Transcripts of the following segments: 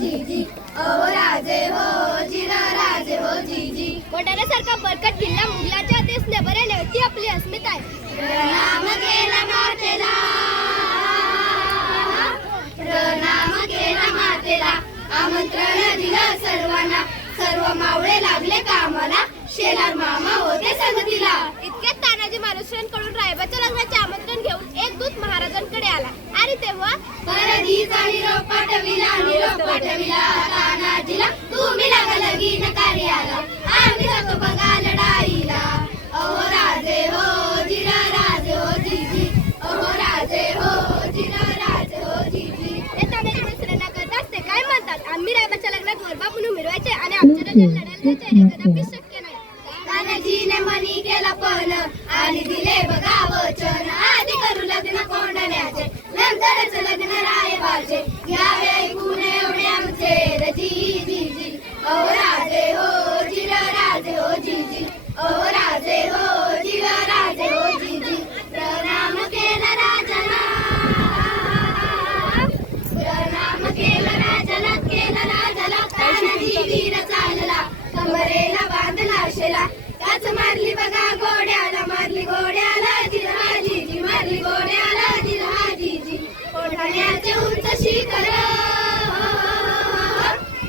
जीजी, अहो राजे हो जिरा राजे हो जीजी. कोटाऱ्यासारखा बरकत किल्ला मुघलाच्या देशने बरेले ती आपली अस्मिता आहे. प्रणाम केला मातेला, प्रणाम केला मातेला, आमंत्रण दिलं सर्वांना, सर्व मावळे लागले कामाला, शेलार मामा होते संगतीला. इतक्यात तानाजी मालुसरेंकडून रायबाच्या लग्नाचे आमंत्रण घेऊन एक दूत महाराजांकडे आला आणि तेव्हा परदीचा निरोप पाठविला तानाजीला, तुम्ही लागा लगीन कार्याला, आम्ही जातो बघा लढाईला. अहो राजे हो जिरा राजे हो जीजी, अहो राजे हो जिरा राजे हो जीजी. ते तानाजी मालुसरेंना कळताच ते काय म्हणतात, आम्ही रायबाच्या लग्नात गोरबा म्हणून मिरवायचे आणि आमच्या राज्यात लढायला जायचे हे कदापिच शक्य नाही. तानाजीने मनी केला पण आणि दिले बघा वचन, आधी करू लग्न कोंडण्याचे, नंतरच लग्न रायबाचे, घ्यावे ऐकून एवढे आमचे रजी जीजी. अहो राजे हो जिरा राजे हो जीजी, अहो राजे हो जिरा राजे हो जीजी. प्रणाम केला राजाला, प्रणाम केला राजाला, केला राजाला, तानाजी वीर चालला, कमरेला बांधला शेला, काच मारली बघा घोड्याला, मारली घोड्याला जिरा जीजी, मारली घोड्याला जिरा जीजी. कोणाण्याचे उंच शिखर,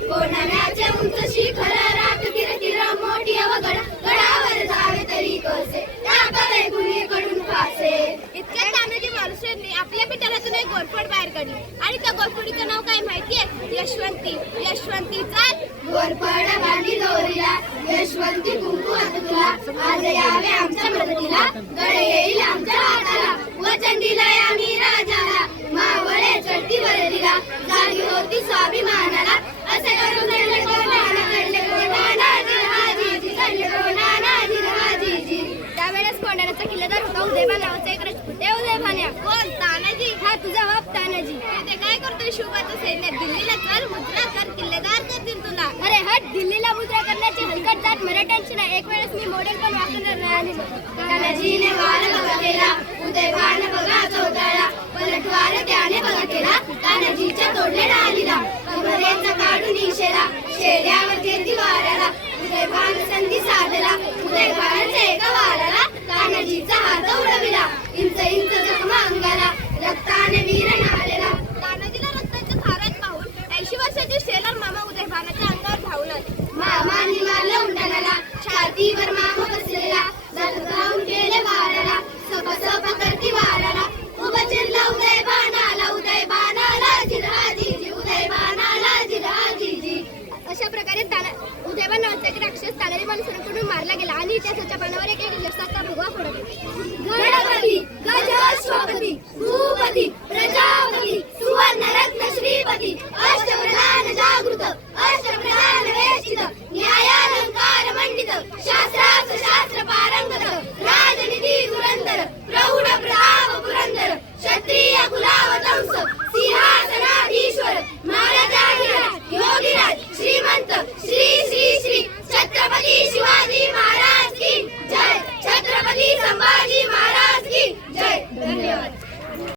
कोणाण्याचे उंच शिखर, रात किरकिर मोठी अवघड, गडावर जावे तरी कसे, टाकावे कुणीकडून फासे. इतक्यात तानाजी मालुसरेंनी आपल्या पिटाऱ्यातून एक गोरफड बाहेर काढली आणि त्या गोरफडीचं नाव काय माहितीये? यशवंती. यशवंती चाल गोरफड बांधी दोरीला, यशवंती कुंकू तुला, आज यावे आमच्या मदतीला, गड येईल आमच्या हाताला, वचन दिलंय आम्ही राजाला, मावळे चढतीवर दिला, जागी होती स्वाभिमानाला, असे करून घडले कोणाला, घडले कोणाला जिरहा जीजी, घडले कोणाला जिरहा जीजी. त्यावेळेस कोंढाण्याचा किल्लेदार होता उदयभान नावाचा एक राजपूत. ते उदयभान्या कोण? तानाजी. हा तुझा बाप तानाजी. ते काय करतोय शिवबाचं सैन्य? दिल्लीला चल, मुद्रा कर, किल्लेदार करतील तुला. अरे हट, दिल्लीला मुद्रा करण्याची हलकट जात मराठ्यांची नाही. एक वेळेस मी मॉडेल पण वापरणार नाही आलेलो. तानाजीने वार बघा केला, उदयभान बघा चौताळला, पलटवार त्याने बघा केला, तानाजीच्या तोडले डालीला, कमरेचा काढून इशेला, शेल्यावर घेतली वाऱ्याला, उदयभान संधी साधला, उदयभानाच्या एका वाराला, तानाजीचा हात उडविला, इंच इंच जखमा अंगाला, रक्ताने वीर नालेला. तानाजीला रक्ताच्या थारात पाहून 80 वर्षाचे शेलार मामा उदयभानाच्या अंगावर धावून आले. मामांनी मारलं उंडणाला, छातीवर मामा बसलेला, जाऊन गेले वाऱ्याला, सप सप करती वाऱ्याला, उभा चिरला उदयभानाला, उदयभानाला जिरहा जीजी, उदयभानाला जिरहा जीजी. अशा प्रकारे उदयभान नावाचा एक राक्षस तानाजी मालुसरेंकडून मारला गेला आणि त्याच्या पानावर एक यशाचा भगवा फोडला.